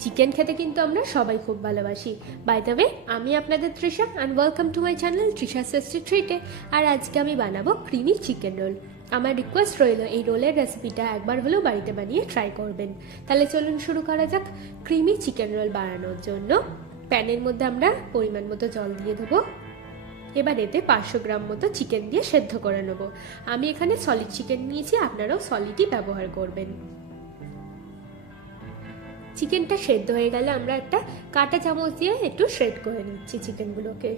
Chicken খেতে কিন্তু আমরা সবাই খুব ভালোবাসি। বাই দ্য ওয়ে, আমি আপনাদের Trisha and welcome to my channel Trisha tasty ট্রিটে। আর আজকে আমি বানাবো ক্রিমি চিকেন রোল। আমার রিকোয়েস্ট রইল এই রোলের রেসিপিটা একবার হলেও বাড়িতে বানিয়ে ট্রাই করবেন। তাহলে চলুন শুরু করা যাক। ক্রিমি চিকেন রোল বানানোর জন্য প্যানের মধ্যে আমরা পরিমাণ মতো জল দিয়ে দেবো। এবার এতে 500 গ্রাম মতো চিকেন দিয়ে সেদ্ধ করে নেব। আমি এখানে সলিড চিকেন নিয়েছি, আপনারাও সলিডই ব্যবহার করবেন। চিকেনটা সেদ্ধ হয়ে গেলে আমরা একটা কাঁটা চামচ দিয়ে একটু শ্রেড করে নিচ্ছি চিকেনগুলোকে।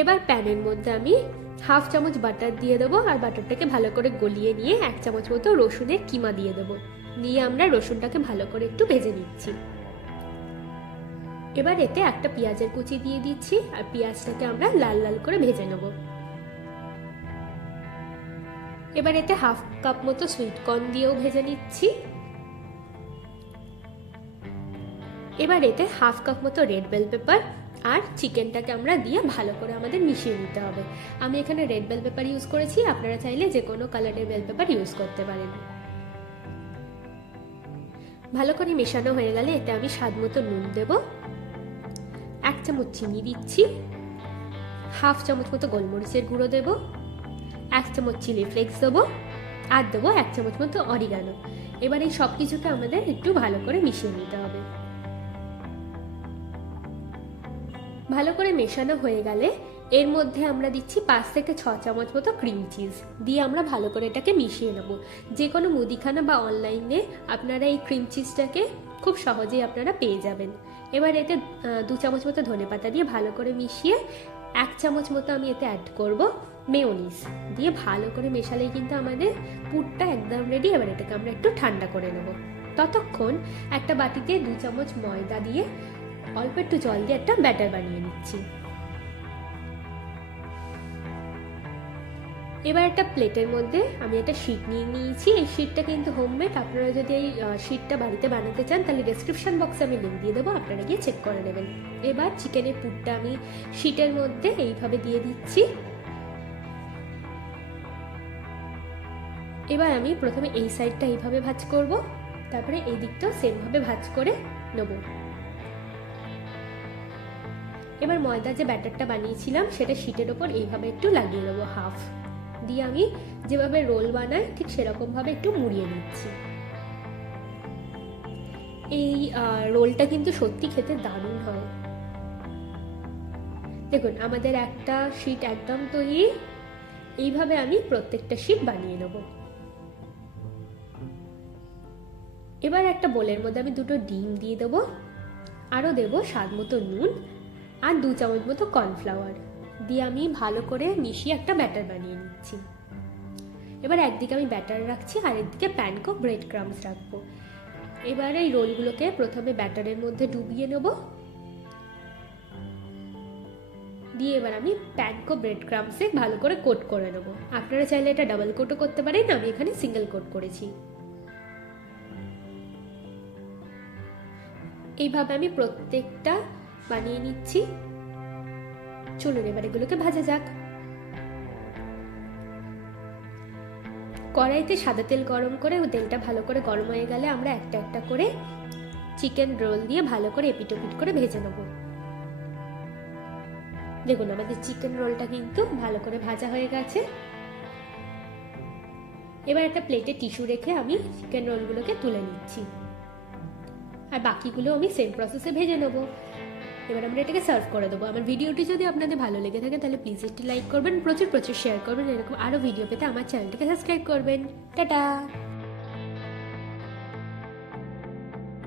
এবার প্যানের মধ্যে আমি হাফ চামচ বাটার দিয়ে দেবো, আর বাটারটাকে ভালো করে গলিয়ে নিয়ে 1 চামচ মতো রসুনের কিমা দিয়ে দেবো। নিয়ে আমরা রসুনটাকে ভালো করে একটু ভেজে নিচ্ছি। এবার এতে একটা পেঁয়াজের কুচি দিয়ে দিচ্ছি, আর পেঁয়াজটাকে আমরা লাল লাল করে ভেজে নেব। এবার এতে হাফ কাপ মতো সুইট কর্ন দিয়েও ভেজে নিচ্ছি। এবার এতে হাফ কাপ মতো রেড বেল পেপার আর চিকেনটাকে আমরা দিয়ে ভালো করে আমাদের মিশিয়ে নিতে হবে। আমি এখানে রেড বেল পেপার ইউজ করেছি, আপনারা চাইলে যে কোনো কালারের বেল পেপার ইউজ করতে পারেন। ভালো করে মেশানো হয়ে গেলে এতে আমি স্বাদ মতো নুন দেব, 1 চামচ চিনি দিচ্ছি, হাফ চামচ মতো গোলমরিচের গুঁড়ো দেব, 1 চামচ চিলি ফ্লেক্স দেবো, আর দেবো 1 চামচ মতো অরিগানো। এবার এই সব কিছুকে আমাদের একটু ভালো করে মিশিয়ে নিতে হবে। ভালো করে মেশানো হয়ে গেলে এর মধ্যে আমরা দিচ্ছি 5 থেকে 6 চামচ মতো ক্রিম চিজ দিয়ে আমরা ভালো করে এটাকে মিশিয়ে নেব। যে কোনো মুদিখানা বা অনলাইনে আপনারা এই ক্রিম চিজটাকে খুব সহজেই আপনারা পেয়ে যাবেন। এবার এতে 2 চামচ মতো ধনেপাতা দিয়ে ভালো করে মিশিয়ে 1 চামচ মতো আমি এতে অ্যাড করব মেয়োনিজ দিয়ে ভালো করে মেশালেই কিন্তু আমাদের পুরটা একদম রেডি। এবার এটাকে আমরা একটু ঠান্ডা করে নেব। ততক্ষণ একটা বাটিতে 2 চামচ ময়দা দিয়ে অল্প একটু জল দিয়ে একটা ব্যাটার বানিয়ে নিচ্ছি। এবার একটা প্লেটের মধ্যে আমি একটা শিট নিয়ে নিয়েছি। এই শিটটা কিন্তু হোমমেড। আপনারা যদি এই শিটটা বাড়িতে বানাতে চান তাহলে ডেসক্রিপশন বক্সে আমি লিঙ্ক দিয়ে দেবো, আপনারা গিয়ে চেক করে নেবেন। এবার চিকেনের পুরটা আমি শিটের মধ্যে এইভাবে দিয়ে দিচ্ছি। এবার আমি প্রথমে এই সাইডটা এইভাবে ভাঁজ করব, তারপরে এই দিকটাও সেমভাবে ভাঁজ করে নেব। এবার ময়দা যে ব্যাটারটা বানিয়েছিলাম সেটা শিটের ওপর এইভাবে একটু লাগিয়ে দেবো হাফ দিয়ে। আমি যেভাবে রোল বানাই ঠিক সেরকম ভাবে একটু মুড়িয়ে নিচ্ছি। এই রোলটা কিন্তু সত্যি খেতে দারুণ হয়। দেখুন আমাদের একটা শিট একদম তৈরি। এইভাবে আমি প্রত্যেকটা শিট বানিয়ে নেব। এবার একটা বোলের মধ্যে আমি 2টো ডিম দিয়ে দেবো, আরও দেবো স্বাদ মতো নুন আর 2 চামচ মতো কর্নফ্লাওয়ার দিয়ে আমি ভালো করে মিশিয়ে একটা ব্যাটার বানিয়ে নিচ্ছি। এবার একদিকে আমি ব্যাটার রাখছি আর একদিকে প্যানকো ব্রেড ক্রামস রাখবো। এবার এই রোলগুলোকে প্রথমে ব্যাটারের মধ্যে ডুবিয়ে নেব, দিয়ে এবার আমি প্যানকো ব্রেড ক্রামসে ভালো করে কোট করে নেব। আপনারা চাইলে এটা ডাবল কোটও করতে পারেন, আমি এখানে সিঙ্গেল কোট করেছি। এইভাবে আমি প্রত্যেকটা বানিয়ে নিচ্ছি। চলুন এবার এগুলোকে ভাজা যাক। কড়াইতে সাদা তেল গরম করে তেলটা ভালো করে গরম হয়ে গেলে আমরা একটা একটা করে চিকেন রোল দিয়ে ভালো করে এপিটোপিট করে ভেজে নেব। দেখুন আমাদের চিকেন রোলটা কিন্তু ভালো করে ভাজা হয়ে গেছে। এবার একটা প্লেটে টিস্যু রেখে আমি চিকেন রোলগুলোকে তুলে নিচ্ছি, আর বাকিগুলো আমি সেম প্রসেসে ভেজে নেবো। এবার আমরা এটাকে সার্ভ করে দেবো। আমার ভিডিওটি যদি আপনাদের ভালো লেগে থাকে তাহলে প্লিজ একটি লাইক করবেন, প্রচুর শেয়ার করবেন। এরকম আরও ভিডিও পেতে আমার চ্যানেলটিকে সাবস্ক্রাইব করবেন। টাটা।